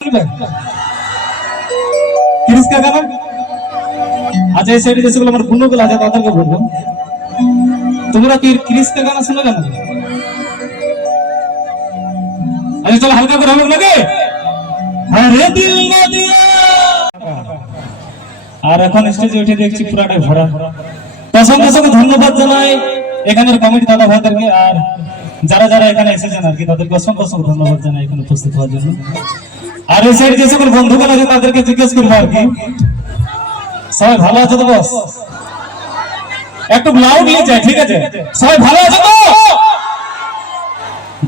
Chris কাকা না? আচ্ছা এই সাইডে যেগুলো আমার গুণগুলো আছে তাদেরকে বলবো, তোমরা কি ক্রিস কাকা না শুনে কেন? আচ্ছা চলো হালকা করে হোক নাকি? আরে দিল না দিয়া। আর এখন স্টেজে উঠে দেখছি পুরাটাই ভরা। অসংখ্য ধন্যবাদ জানাই এখানের কমিটি দাদা ভাইদেরকে, আর যারা যারা এখানে এসেছেন আর কি তাদেরকে অসংখ্য ধন্যবাদ জানাই এখানে উপস্থিত হওয়ার জন্য। আর এই সাইড যে সকল বন্ধুগণ আছে তাদেরকে জিজ্ঞেস করবো আর কি, সবাই ভালো আছে তো বস? একটু লাউডলি চাই, ঠিক আছে? সবাই ভালো আছে তো?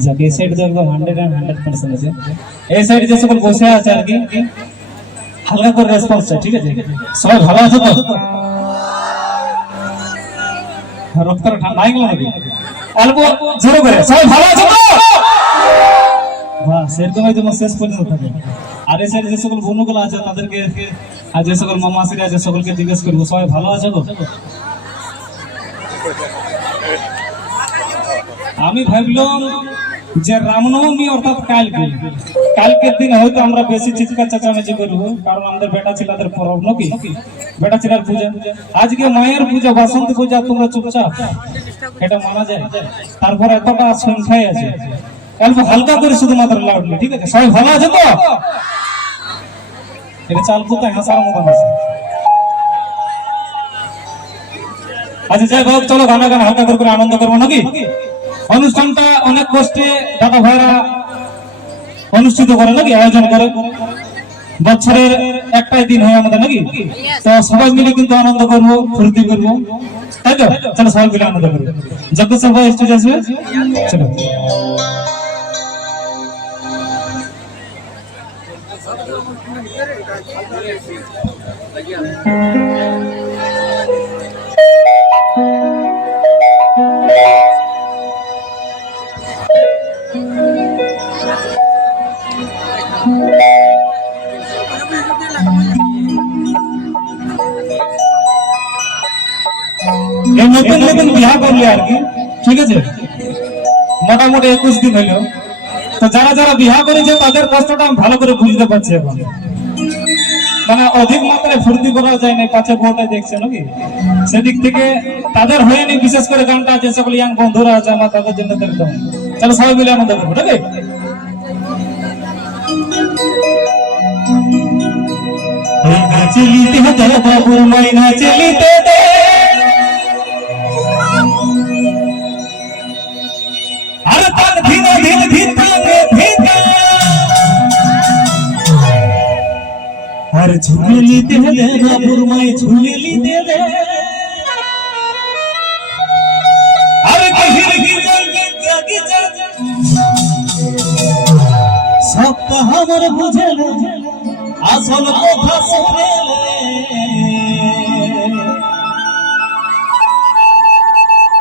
যাকে এই সাইড তো একদম 100% আছে। এই সাইড যে সকল বসে আছে আর কি হালকা করে রেসপন্স চাই, ঠিক আছে? সবাই ভালো আছে তো? রক্তটা ঠান্ডা হয়ে গেল নাকি? অল্প জোরে করে সবাই ভালো আছে তো? বাহ, সেরকমই তোমার শেষ পর্যন্ত থাকে। আর এই সাইডে যে সকল বন্ধুগুলো আছে তাদেরকে আর যে সকল মামাসিরা আছে সকলকে জিজ্ঞেস করবো, সবাই ভালো আছে তো? আমি ভাবলাম যে রামনবমী অর্থাৎ কালকের দিন হয়তো আমরা বেশি চিৎকার চেঁচামেচি করবো, কারণ আমাদের বেটা ছেলেদের পরব নাকি, বেটা ছেলের পূজা। আজকে মায়ের পূজা, বাসন্ত পূজা, তোমরা চুপচাপ, এটা মানা যায়। তারপর এতটা সংখ্যায় আছে, অল্প হালকা করে শুধুমাত্র লাউডলি, ঠিক আছে? সবাই ভালো আছে তো? এটা চাল কোথায় হাসার মতন আছে। আচ্ছা যাই হোক, চলো গানা গান হালকা করে আনন্দ করবো নাকি? অনুষ্ঠানটা অনেক কষ্টে দাদা ভাইরা অনুষ্ঠিত করে নাকি, আয়োজন করে। বছরের একটাই দিন হয় আমাদের নাকি, তো সবাই মিলে কিন্তু আনন্দ করবো, ফুর্তি করবো, তাই তো? চলো সবাই মিলে আনন্দ করবো। যত সবাই স্টেজ আসবে, চলো। নতুন নতুন বিবাহ করলে আর কি, ঠিক আছে? মোটামুটি 21 দিন হইল, তো যারা যারা বিবাহ করেছে তাদের কষ্টটা আমি ভালো করে বুঝতে পারছি এখন। মানে অধিক মাত্রায় ফুর্তি করা যায় না, পাঁচে বউটাই দেখছে নাকি, সেদিক থেকে তাদের হয়নি। বিশেষ করে গানটা আছে সকল ইয়াং বন্ধুরা আছে আমার, তাদের জন্য দেখতে হবে। চলো সবাই মিলে আনন্দ করবো, ঠিক আছে? চলিতে হতে বাবুর মাইনা চলিতে দে, আর তার ভিনা ভিন ভিতাঙ্গে ভিতা, আর ঝুলে নিতে দে বাবুর মাই ঝুলে নিতে দে, আর গহির গিজাঙ্গে জাগি জাগি সবটা আমার বুঝেলে আসল কথা শুনেলে,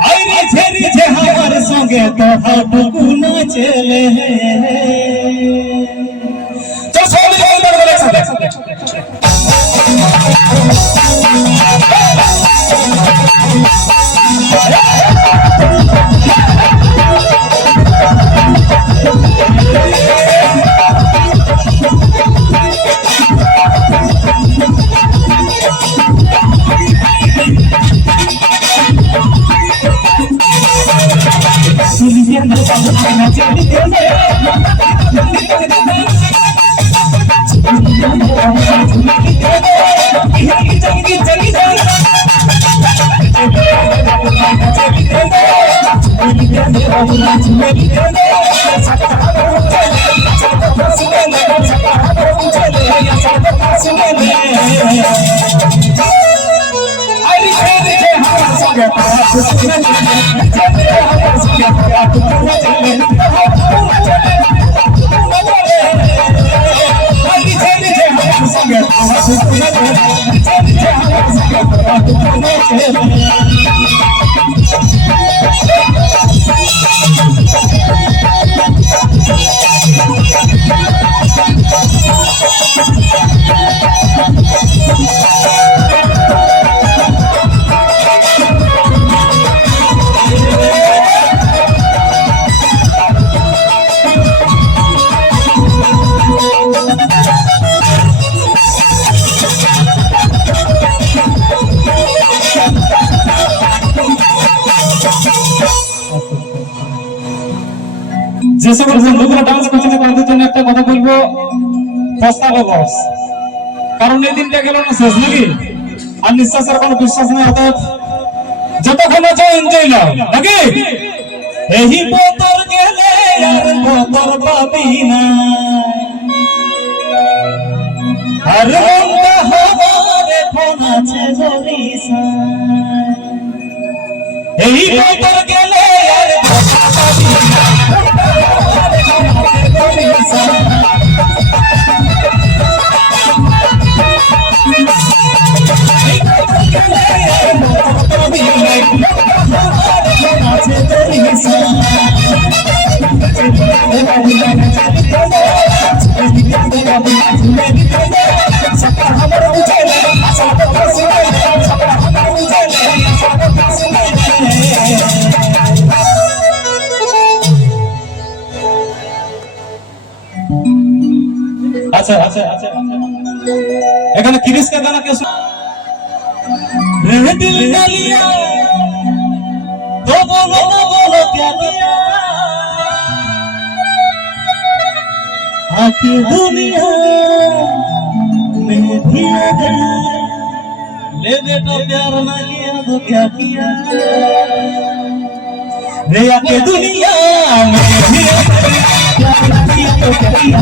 আইরে ছেড়ে যে আমার সঙ্গে তো হাটুকু নাচেলে। চল সবাই মিলে বলবো একসাথে, যে সকল বন্ধুগুলো ডান্স করছে তাদের জন্য একটা কথা বলবো, প্রস্তাবে বস, কারণ এই দিনটা গেল না শেষ নাকি, আর নিঃশ্বাসের কোনো বিশ্বাস নেই, অর্থাৎ যতক্ষণ আছে এনজয় নাও নাকি। এই পতর গেলে আর পতর পাবি না, আর মনটা হবার এখন আছে বরিশা। এই পতর গেলে আর পতর পাবি না, বরিশা। अच्छा अच्छा अच्छा এখানে কিরিস का गाना क्या रे दिल का लिया तो बोलो क्या किया, आके दुनिया में भी आ गया, ले बेटा प्यार ना किया तो क्या किया, रे आके दुनिया में भी आ गया, प्यार ना किया तो क्या किया।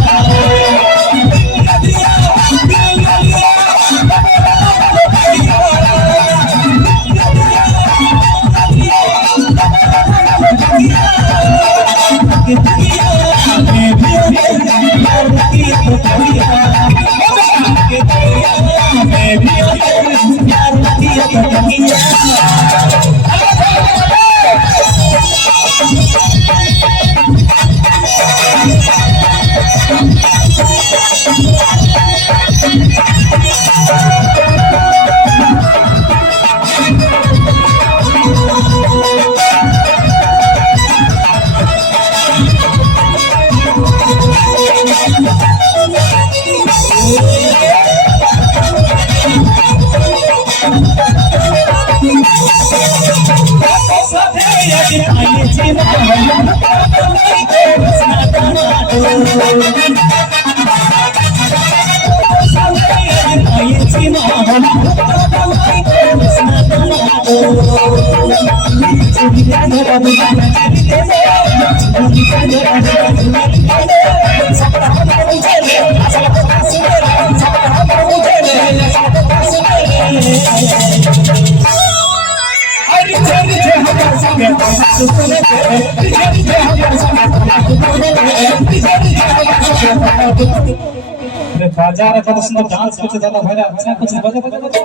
बाजार कत सुंदर डांस करते दादा भाईरा अच्छा कुछ बजा बजा बजा